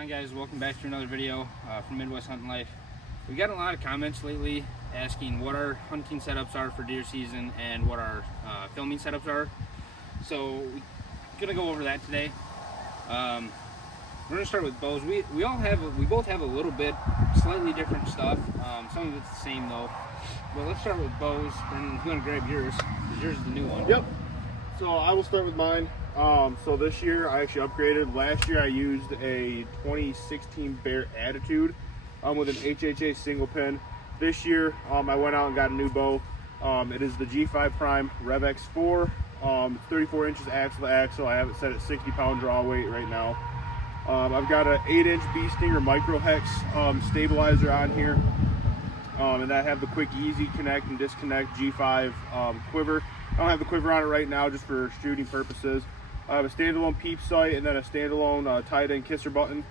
on, guys? Welcome back to another video from Midwest Hunting Life. We got a lot of comments lately asking what our hunting setups are for deer season and what our filming setups are. So we're gonna go over that today. We're gonna start with bows. We both have a little bit slightly different stuff. Some of it's the same though. But let's start with bows. Brendan, if you want to grab yours, because yours is the new one. Yep. So I will start with mine. So this year I actually upgraded. Last year I used a 2016 Bear Attitude with an HHA single pin. This year I went out and got a new bow. It is the G5 Prime Rev X4. 34 inches axle to axle. I have it set at 60-pound draw weight right now. I've got an 8-inch Bee Stinger Micro Hex stabilizer on here. And I have the quick easy connect and disconnect G5 quiver. I don't have the quiver on it right now just for shooting purposes. I have a standalone peep sight and then a standalone tied-in kisser button.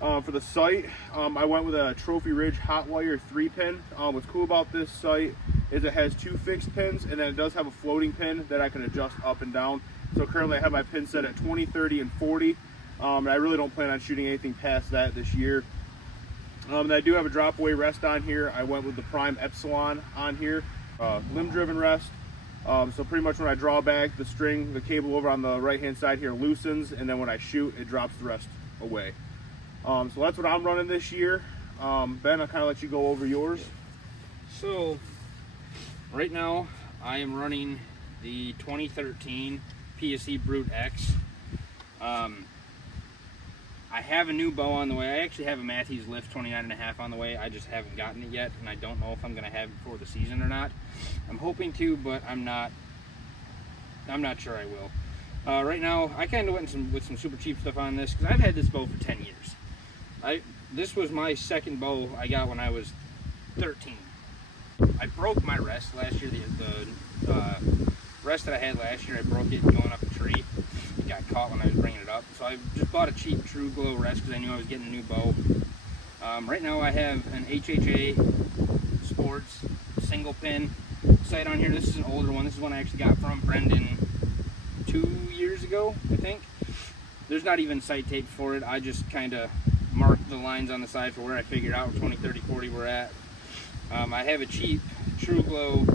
For the sight, I went with a Trophy Ridge Hot Wire 3-pin. What's cool about this sight is it has 2 fixed pins, and then it does have a floating pin that I can adjust up and down. So currently I have my pin set at 20, 30, and 40. And I really don't plan on shooting anything past that this year. And I do have a drop away rest on here. I went with the Prime Epsilon on here, limb driven rest. So pretty much when I draw back the string, the cable over on the right hand side here loosens, and then when I shoot, it drops the rest away. So that's what I'm running this year. Ben, I'll kind of let you go over yours. So right now I am running the 2013 PSE Brute X. I have a new bow on the way. I actually have a Mathews Lift 29.5 on the way. I just haven't gotten it yet, and I don't know if I'm going to have it before the season or not. I'm hoping to, but I'm not sure I will. Right now, I kind of went with some super cheap stuff on this because I've had this bow for 10 years. This was my second bow I got when I was 13. I broke my rest last year. The rest that I had last year, I broke it going up a tree. It got caught when I was bringing it up. So I just bought a cheap True Glow rest because I knew I was getting a new bow. Right now I have an HHA Sports single pin sight on here. This is an older one. This is one I actually got from Brendan 2 years ago, I think. There's not even sight tape for it. I just kind of marked the lines on the side for where I figured out 20, 30, 40 we're at. I have a cheap True Glow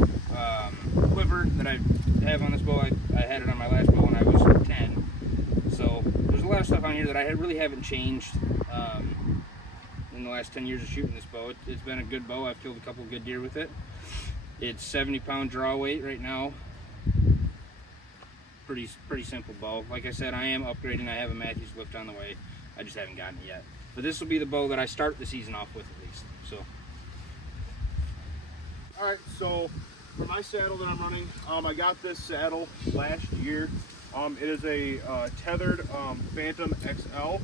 quiver that I have on this bow. I had it on my last bow when I was 10. So there's a lot of stuff on here that I really haven't changed in the last 10 years of shooting this bow. It's been a good bow. I've killed a couple good deer with it. It's 70-pound draw weight right now. Pretty simple bow. Like I said, I am upgrading. I have a Mathews Lift on the way. I just haven't gotten it yet. But this will be the bow that I start the season off with at least. So. All right, so for my saddle that I'm running, I got this saddle last year. It is a tethered Phantom XL.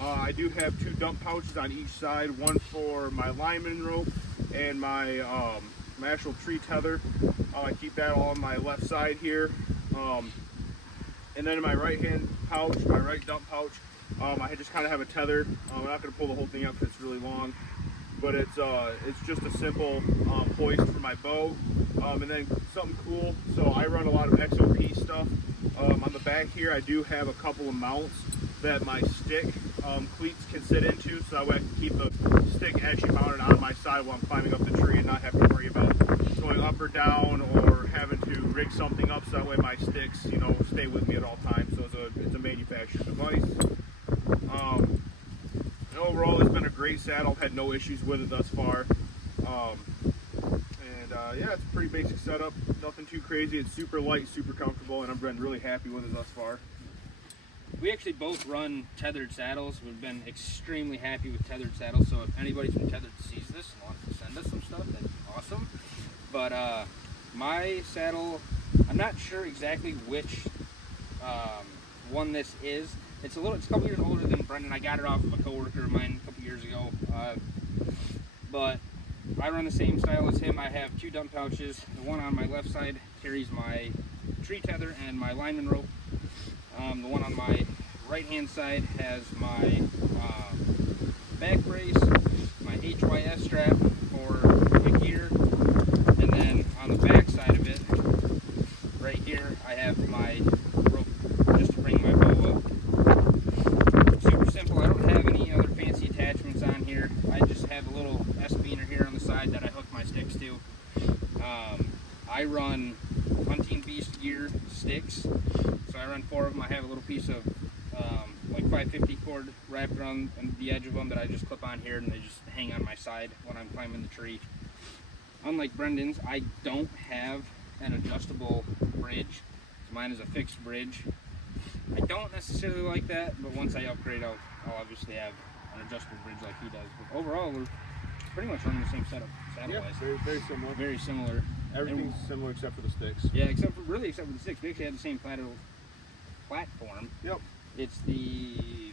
I do have 2 dump pouches on each side, one for my lineman rope and my actual tree tether. I keep that all on my left side here. And then in my right hand pouch, my right dump pouch, I just kind of have a tether. I'm not going to pull the whole thing up because it's really long. But it's just a simple hoist for my bow. And then something cool, so I run a lot of XOP stuff. On the back here I do have a couple of mounts that my stick cleats can sit into, so that way I can keep the stick actually mounted on my side while I'm climbing up the tree and not have to worry about going up or down or having to rig something up, so that way my sticks, stay with me at all times. So it's a manufactured device. And overall, it's been a great saddle. I've had no issues with it thus far. Yeah, it's a pretty basic setup. Nothing too crazy. It's super light, super comfortable, and I've been really happy with it thus far. We actually both run tethered saddles. We've been extremely happy with tethered saddles. So if anybody from Tethered sees this and wants to send us some stuff, that's awesome. But my saddle, I'm not sure exactly which one this is. It's a couple years older than Brendan. I got it off of a coworker of mine a couple years ago. But I run the same style as him. I have 2 dump pouches. The one on my left side carries my tree tether and my lineman rope. The one on my right hand side has my back brace, my HYS strap for my gear, and then on the back side of it, right here, I have my rope just to bring my bow up. Super simple. I don't have any other have a little S-beaner here on the side that I hook my sticks to. I run Hunting Beast gear sticks, so I run 4 of them. I have a little piece of like 550 cord wrapped around the edge of them that I just clip on here, and they just hang on my side when I'm climbing the tree. Unlike Brendan's, I don't have an adjustable bridge. So mine is a fixed bridge. I don't necessarily like that, but once I upgrade, I'll obviously have an adjustable bridge like he does. But overall, we're pretty much running the same setup, saddle-wise. Very, very similar. Very similar. Everything's similar except for the sticks. Yeah, except for the sticks. We actually have the same platform. Yep. It's the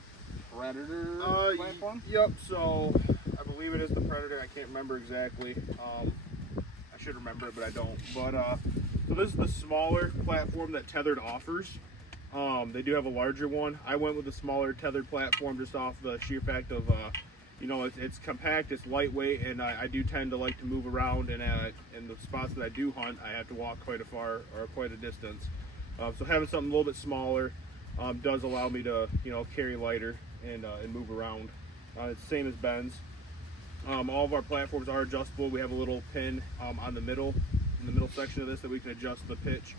Predator platform. Yep. So I believe it is the Predator. I can't remember exactly. I should remember it, but I don't. But so this is the smaller platform that Tethered offers. They do have a larger one. I went with the smaller Tethered platform just off the sheer fact of you know, it's compact, it's lightweight, and I do tend to like to move around, and in the spots that I do hunt, I have to walk quite a distance. So having something a little bit smaller does allow me to, you know, carry lighter and move around. It's the same as Ben's. All of our platforms are adjustable. We have a little pin in the middle section of this that we can adjust the pitch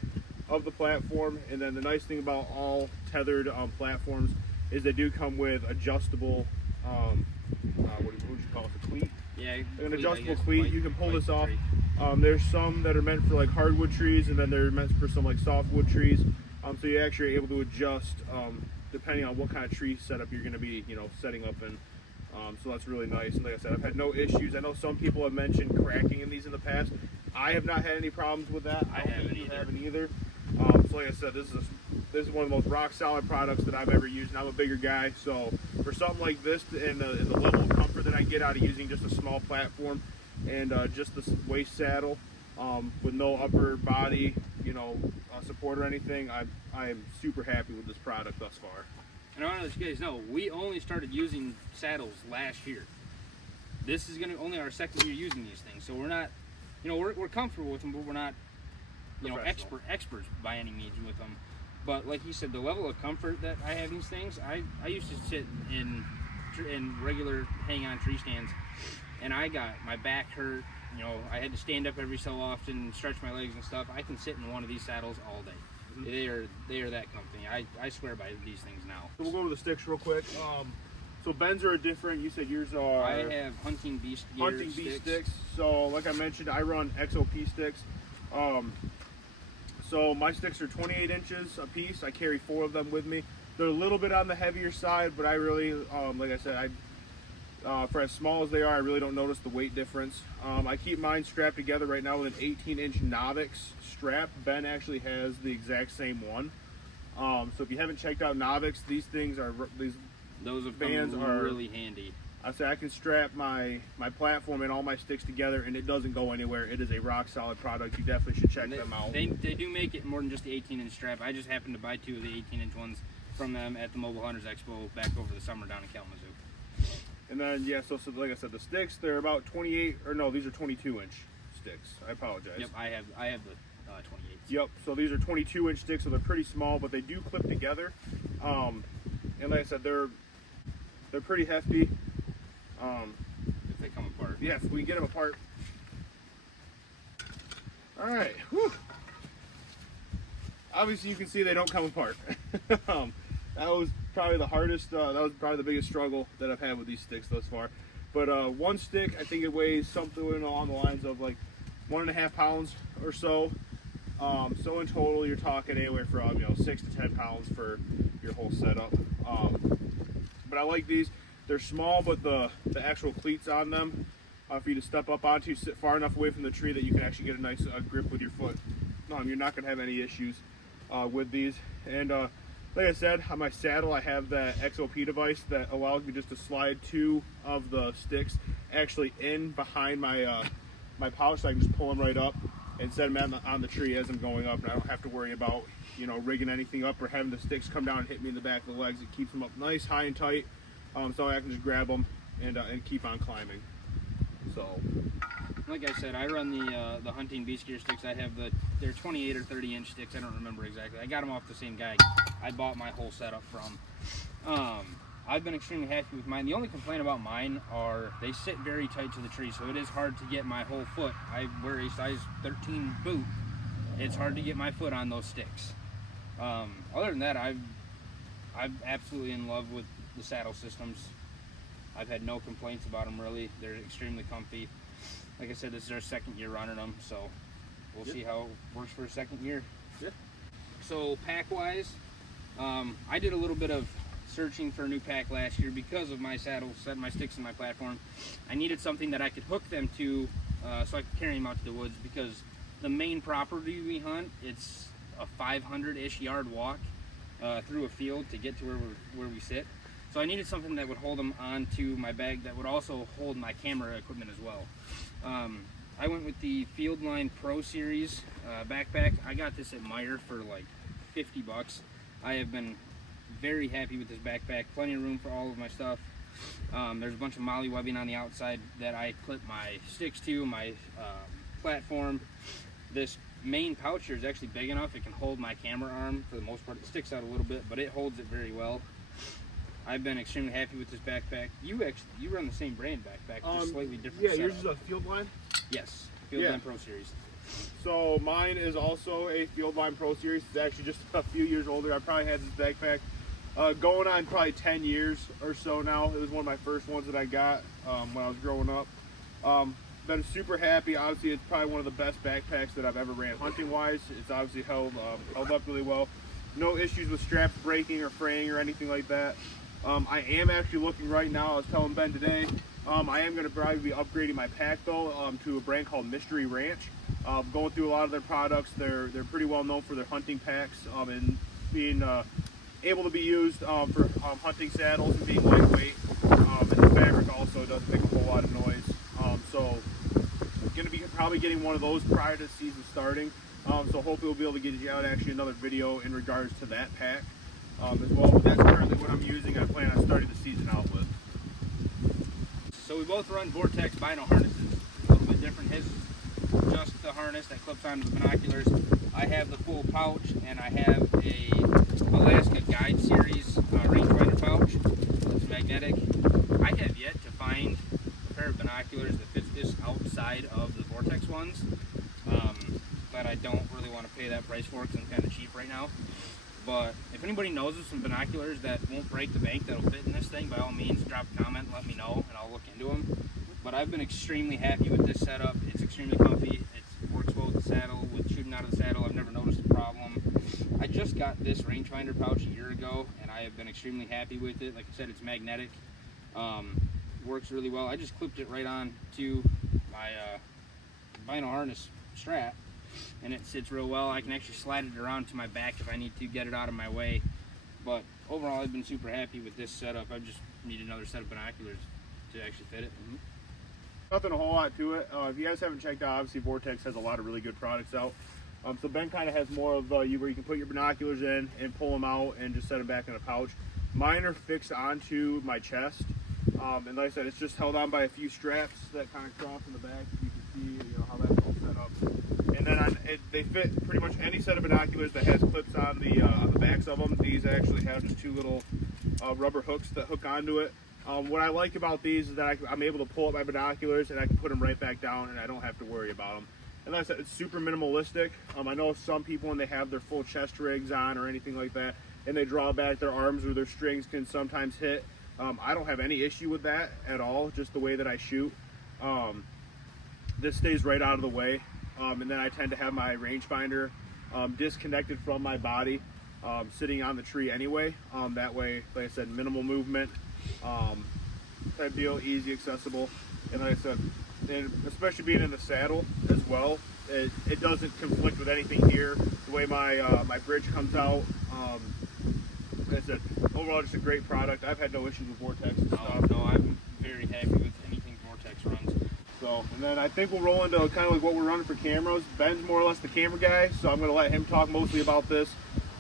of the platform. And then the nice thing about all Tethered platforms is they do come with adjustable. What would you call it? The cleat? Yeah, an adjustable cleat. You can pull this off. There's some that are meant for like hardwood trees, and then they're meant for some like softwood trees. So you're actually able to adjust depending on what kind of tree setup you're going to be, you know, setting up in. So that's really nice. And like I said, I've had no issues. I know some people have mentioned cracking in these in the past. I have not had any problems with that. I haven't either. So like I said, this is one of the most rock solid products that I've ever used, and I'm a bigger guy, so for something like this and the level of comfort that I get out of using just a small platform and just this waist saddle with no upper body, you know, support or anything, I am super happy with this product thus far. And I want to let you guys know, we only started using saddles last year. This is only our second year using these things, so we're not, you know, we're comfortable with them, but we're not, you know, experts by any means with them. But like you said, the level of comfort that I have in these things, I used to sit in regular hang-on tree stands, and I got my back hurt. You know, I had to stand up every so often, stretch my legs and stuff. I can sit in one of these saddles all day. Mm-hmm. They are that comfy. I swear by these things now. So we'll go over the sticks real quick. So Ben's are different. You said yours are. I have Hunting Beast gear Hunting Beast sticks. So like I mentioned, I run XOP sticks. So my sticks are 28 inches a piece. I carry 4 of them with me. They're a little bit on the heavier side, but I really, like I said, for as small as they are, I really don't notice the weight difference. I keep mine strapped together right now with an 18-inch Novix strap. Ben actually has the exact same one. So if you haven't checked out Novix, those bands are really handy. I say I can strap my platform and all my sticks together, and it doesn't go anywhere. It is a rock solid product. You definitely should check them out. They do make it more than just the 18-inch strap. I just happened to buy 2 of the 18-inch ones from them at the Mobile Hunters Expo back over the summer down in Kalamazoo. And then yeah, so like I said, the sticks, they're about 28, or no, these are 22-inch sticks. I apologize. Yep, I have the 28. Yep. So these are 22-inch sticks, so they're pretty small, but they do clip together. And like I said, they're pretty hefty. If they come apart. Yeah, if we can get them apart. All right. Whew. Obviously, you can see they don't come apart. That was probably the hardest. That was probably the biggest struggle that I've had with these sticks thus far. But one stick, I think it weighs something along the lines of like 1.5 pounds or so. So in total, you're talking anywhere from 6 to 10 pounds for your whole setup. But I like these. They're small, but the actual cleats on them for you to step up onto, sit far enough away from the tree that you can actually get a nice grip with your foot. You're not going to have any issues with these. And like I said, on my saddle, I have that XOP device that allows me just to slide 2 of the sticks actually in behind my my pouch, so I can just pull them right up and set them on the tree as I'm going up, and I don't have to worry about rigging anything up or having the sticks come down and hit me in the back of the legs. It keeps them up nice, high and tight. So I can just grab them and keep on climbing. So, like I said, I run the Hunting Beast gear sticks. I have they're 28 or 30-inch sticks. I don't remember exactly. I got them off the same guy I bought my whole setup from. I've been extremely happy with mine. The only complaint about mine are they sit very tight to the tree, so it is hard to get my whole foot. I wear a size 13 boot. It's hard to get my foot on those sticks. Other than that, I'm absolutely in love with the saddle systems. I've had no complaints about them really. They're extremely comfy. Like I said, this is our second year running them, so we'll see how it works for a second year. Yeah. So pack-wise, I did a little bit of searching for a new pack last year because of my saddles, my sticks, and my platform. I needed something that I could hook them to so I could carry them out to the woods, because the main property we hunt, it's a 500-ish yard walk through a field to get to where we sit. So I needed something that would hold them onto my bag that would also hold my camera equipment as well. I went with the Fieldline Pro Series backpack. I got this at Meijer for like $50. I have been very happy with this backpack. Plenty of room for all of my stuff. There's a bunch of MOLLE webbing on the outside that I clip my sticks to, my platform. This main pouch here is actually big enough. It can hold my camera arm for the most part. It sticks out a little bit, but it holds it very well. I've been extremely happy with this backpack. You run the same brand backpack, just slightly different. Yeah, yours is a Fieldline. Yes, Fieldline Pro Series. So mine is also a Fieldline Pro Series. It's actually just a few years older. I probably had this backpack going on probably 10 years or so now. It was one of my first ones that I got when I was growing up. Been super happy. Obviously, it's probably one of the best backpacks that I've ever ran hunting-wise. It's obviously held up really well. No issues with straps breaking or fraying or anything like that. I am actually looking right now. I was telling Ben today, I am going to probably be upgrading my pack though to a brand called Mystery Ranch. Going through a lot of their products, they're pretty well known for their hunting packs and being able to be used for hunting saddles and being lightweight. And the fabric also doesn't make a whole lot of noise. So going to be probably getting one of those prior to the season starting. So hopefully we'll be able to get you out actually another video in regards to that pack as well. But that's currently what I'm using. I plan on starting the season out with. So we both run Vortex Bino harnesses. A little bit different. His just the harness that clips onto the binoculars. I have the full pouch, and I have a Alaska Guide Series rangefinder pouch that's magnetic. I have yet to find a pair of binoculars that fits this outside of the Vortex ones, but I don't really want to pay that price for it because I'm kind of cheap right now. But if anybody knows of some binoculars that won't break the bank that'll fit in this thing, by all means, drop a comment and let me know, and I'll look into them. But I've been extremely happy with this setup. It's extremely comfy. It works well with the saddle. With shooting out of the saddle, I've never noticed a problem. I just got this rangefinder pouch a year ago, and I have been extremely happy with it. Like I said, it's magnetic. Works really well. I just clipped it right on to my vinyl harness strap, and it sits real well. I can actually slide it around to my back if I need to get it out of my way. But overall, I've been super happy with this setup. I just need another set of binoculars to actually fit it. Nothing a whole lot to it. If you guys haven't checked out, obviously Vortex has a lot of really good products out. So Ben kind of has more of where you can put your binoculars in and pull them out and just set them back in a pouch. Mine are fixed onto my chest, and like I said, it's just held on by a few straps that kind of cross in the back. You can see, how that's all set up. And then they fit pretty much any set of binoculars that has clips on the backs of them. These actually have just two little rubber hooks that hook onto it. What I like about these is that I'm able to pull up my binoculars and I can put them right back down and I don't have to worry about them. And like I said, it's super minimalistic. I know some people, when they have their full chest rigs on or anything like that, and they draw back their arms or their strings can sometimes hit. I don't have any issue with that at all, just the way that I shoot. This stays right out of the way. And then I tend to have my rangefinder disconnected from my body, sitting on the tree anyway. That way, like I said, minimal movement type deal, easy accessible. And like I said, and especially being in the saddle as well, it doesn't conflict with anything here. The way my bridge comes out, like I said, overall just a great product. I've had no issues with Vortex and stuff. No, I'm very happy with anything Vortex runs. So, and then I think we'll roll into kind of like what we're running for cameras. Ben's more or less the camera guy, so I'm going to let him talk mostly about this.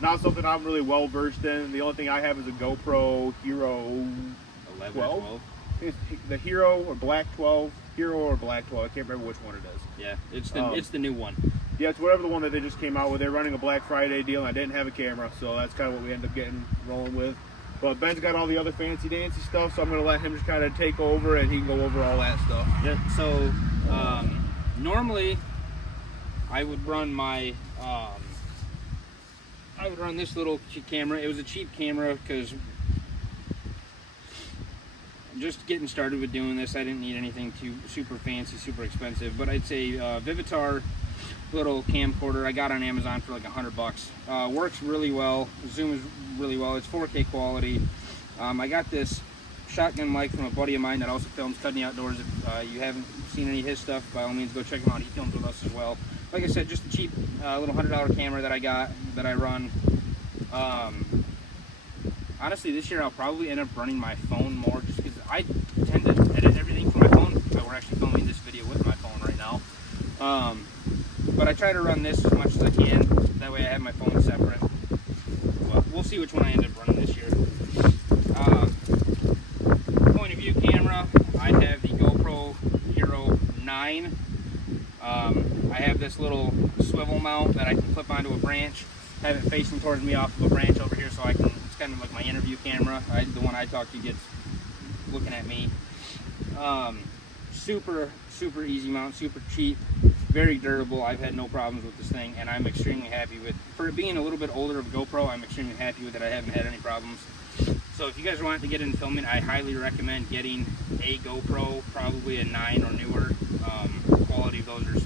Not something I'm really well versed in. The only thing I have is a GoPro Hero 11 12? or 12. The Hero or Black 12. Hero or Black 12. I can't remember which one it is. Yeah, it's the new one. Yeah, it's whatever the one that they just came out with. They're running a Black Friday deal, and I didn't have a camera, so that's kind of what we ended up rolling with. But Ben's got all the other fancy dancy stuff, so I'm gonna let him just kind of take over, and he can go over all that stuff. Yep. So normally I would run my I would run this little camera. It was a cheap camera because just getting started with doing this, I didn't need anything too super fancy, super expensive. But I'd say Vivitar little camcorder I got on Amazon for like $100. Works really well, zooms really well. It's 4K quality. I got this shotgun mic from a buddy of mine that also films Cuddy Outdoors. If you haven't seen any of his stuff, by all means go check him out. He films with us as well. Like I said, just a cheap little $100 camera that I got, that I run. Honestly, this year I'll probably end up running my phone more, just because I tend to edit everything from my phone. We're actually filming this video with my phone right now. But I try to run this as much as I can. That way I have my phone separate. But we'll see which one I end up running this year. Point of view camera, I have the GoPro Hero 9. I have this little swivel mount that I can clip onto a branch, have it facing towards me off of a branch over here, so I can, it's kind of like my interview camera. The one I talk to gets looking at me. Super easy mount, super cheap, very durable. I've had no problems with this thing, and I'm extremely happy with, for it being a little bit older of a GoPro, I'm extremely happy with it. I haven't had any problems. So if you guys want to get into filming, I highly recommend getting a GoPro, probably a 9 or newer. The quality of those are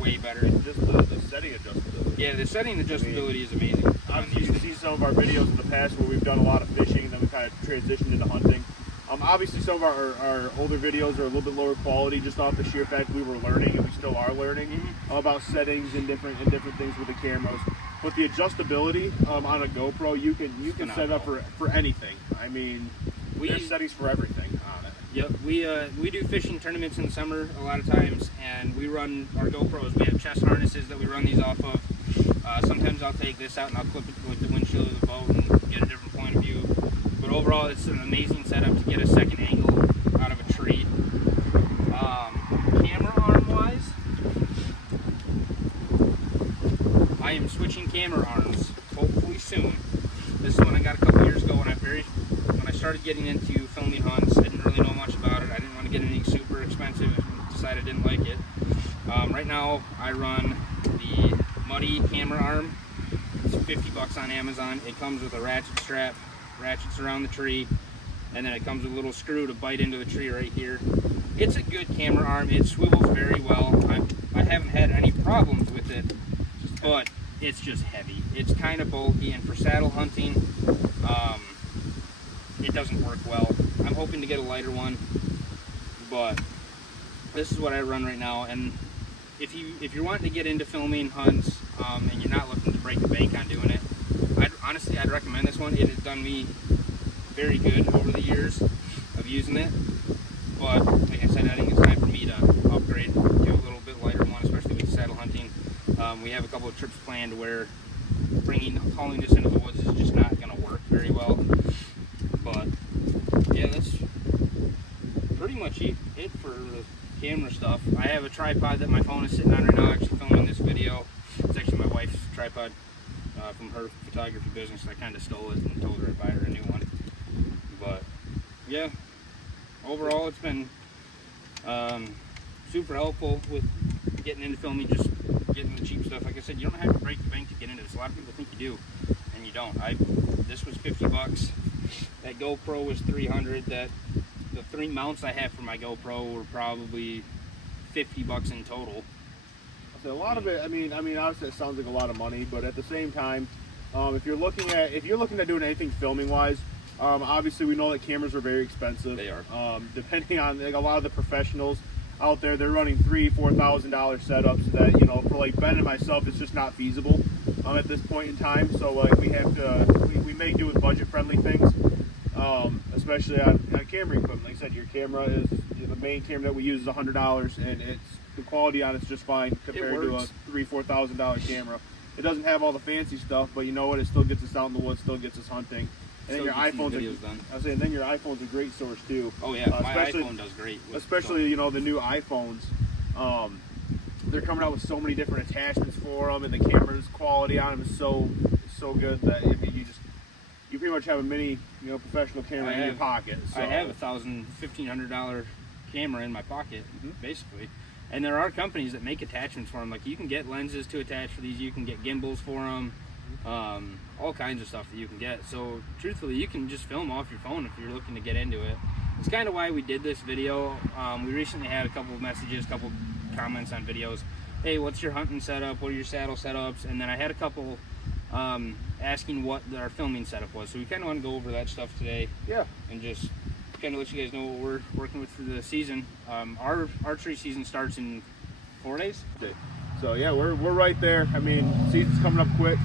way better. Just the setting adjustability. Yeah, the setting adjustability is amazing. Obviously, you can see some of our videos in the past where we've done a lot of fishing, and then we kind of transitioned into hunting. Obviously, some of our older videos are a little bit lower quality, just off the sheer fact we were learning, and we still are learning about settings and different things with the cameras. But the adjustability on a GoPro, you can set up for anything. I mean, there's settings for everything on it. Yep, we do fishing tournaments in the summer a lot of times, and we run our GoPros. We have chest harnesses that we run these off of. Sometimes I'll take this out and I'll clip it with the windshield of the boat and get a different point of view. But overall, it's an amazing setup to get a second angle out of a tree. Camera arm wise, I am switching camera arms hopefully soon. This is one I got a couple years ago when I started getting into filming hunts. I didn't really know much about it. I didn't want to get anything super expensive and decided I didn't like it. Right now I run the Muddy camera arm. It's $50 on Amazon. It comes with a ratchet strap, ratchets around the tree, and then it comes with a little screw to bite into the tree right here. It's a good camera arm. It swivels very well. I haven't had any problems with it, but it's just heavy. It's kind of bulky, and for saddle hunting, it doesn't work well. I'm hoping to get a lighter one, but this is what I run right now. And if you're wanting to get into filming hunts and you're not looking to break the bank on doing it, honestly I'd recommend this one. It has done me very good over the years of using it. But like I said, I think it's time for me to upgrade to a little bit lighter one, especially with saddle hunting. We have a couple of trips planned where hauling this into the woods is just not going to work very well. But yeah, that's pretty much it for the camera stuff. I have a tripod that my phone is sitting on right now, actually filming this video. It's actually my wife's tripod from her photography business. I kind of stole it and told her I'd buy her a new one. But yeah, overall it's been super helpful with getting into filming, just getting the cheap stuff. Like I said, you don't have to break the bank to get into this. A lot of people think you do, and you don't. This was $50. That GoPro was $300. The 3 mounts I have for my GoPro were probably $50 in total. So a lot of it, I mean, obviously it sounds like a lot of money, but at the same time, if you're looking at doing anything filming wise, obviously we know that cameras are very expensive. They are. Depending on, like, a lot of the professionals out there, they're running $3,000-$4,000 setups that, you know, for like Ben and myself, it's just not feasible at this point in time. So like we have to, we make do with budget friendly things, especially on camera equipment. Like I said, your camera is, the main camera that we use is $100, and the quality on it's just fine compared to a $3,000-$4,000 camera. It doesn't have all the fancy stuff, but you know what? It still gets us out in the woods, still gets us hunting. And then your iPhone's then your iPhone's a great source too. Oh yeah, my iPhone does great. Especially, you know, the new iPhones. They're coming out with so many different attachments for them, and the camera's quality on them is so good that I mean, you pretty much have a mini, professional camera in your pocket. So. I have $1,500 camera in my pocket, basically. And there are companies that make attachments for them. Like, you can get lenses to attach for these. You can get gimbals for them. All kinds of stuff that you can get. So, truthfully, you can just film off your phone if you're looking to get into it. It's kind of why we did this video. We recently had a couple of messages, a couple comments on videos. Hey, what's your hunting setup? What are your saddle setups? And then I had a couple asking what our filming setup was. So we kind of want to go over that stuff today. Yeah. And just kind of let you guys know what we're working with for the season. Our archery season starts in 4 days. So yeah, we're right there. I mean, season's coming up quick.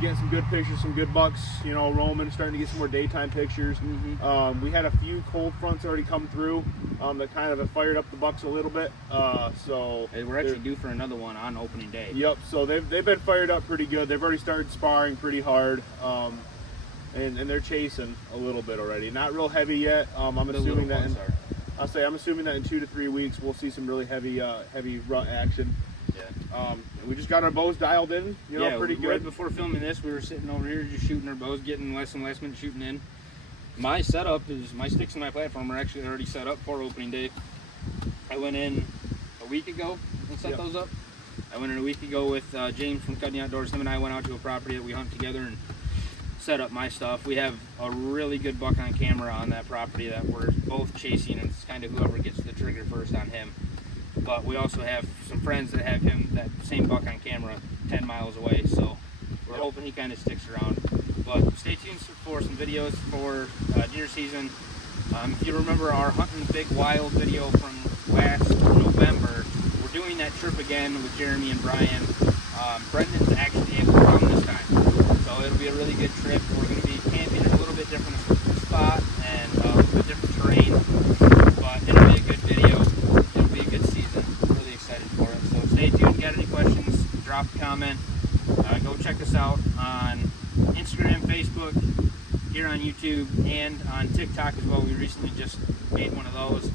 Getting some good pictures, some good bucks, roaming, starting to get some more daytime pictures. We had a few cold fronts already come through that kind of have fired up the bucks a little bit. So hey, we're actually due for another one on opening day. Yep. So they've been fired up pretty good. They've already started sparring pretty hard, and they're chasing a little bit already. Not real heavy yet. I'm assuming that I'm assuming that in 2 to 3 weeks we'll see some really heavy rut action. Yeah. We just got our bows dialed in, pretty good. Right before filming this, we were sitting over here just shooting our bows, getting less and less minutes shooting in. My setup is, my sticks and my platform are actually already set up for opening day. I went in a week ago and set those up. I went in a week ago with James from Cuddy Outdoors. Him and I went out to a property that we hunt together and set up my stuff. We have a really good buck on camera on that property that we're both chasing, and it's kind of whoever gets the trigger first on him. But we also have some friends that have him, that same buck on camera, 10 miles away, so we're hoping he kind of sticks around. But stay tuned for some videos for deer season. If you remember our Hunting Big Wild video from last November, we're doing that trip again with Jeremy and Brian. Brendan's actually able to come this time, so it'll be a really good trip. We're going to be camping in a little bit different spot and a little bit different terrain, but it'll be a good video. It'll be a good season. I'm really excited for it. So stay tuned. Got any questions? Drop a comment. Go check us out on Instagram, Facebook, here on YouTube, and on TikTok as well. We recently just made one of those.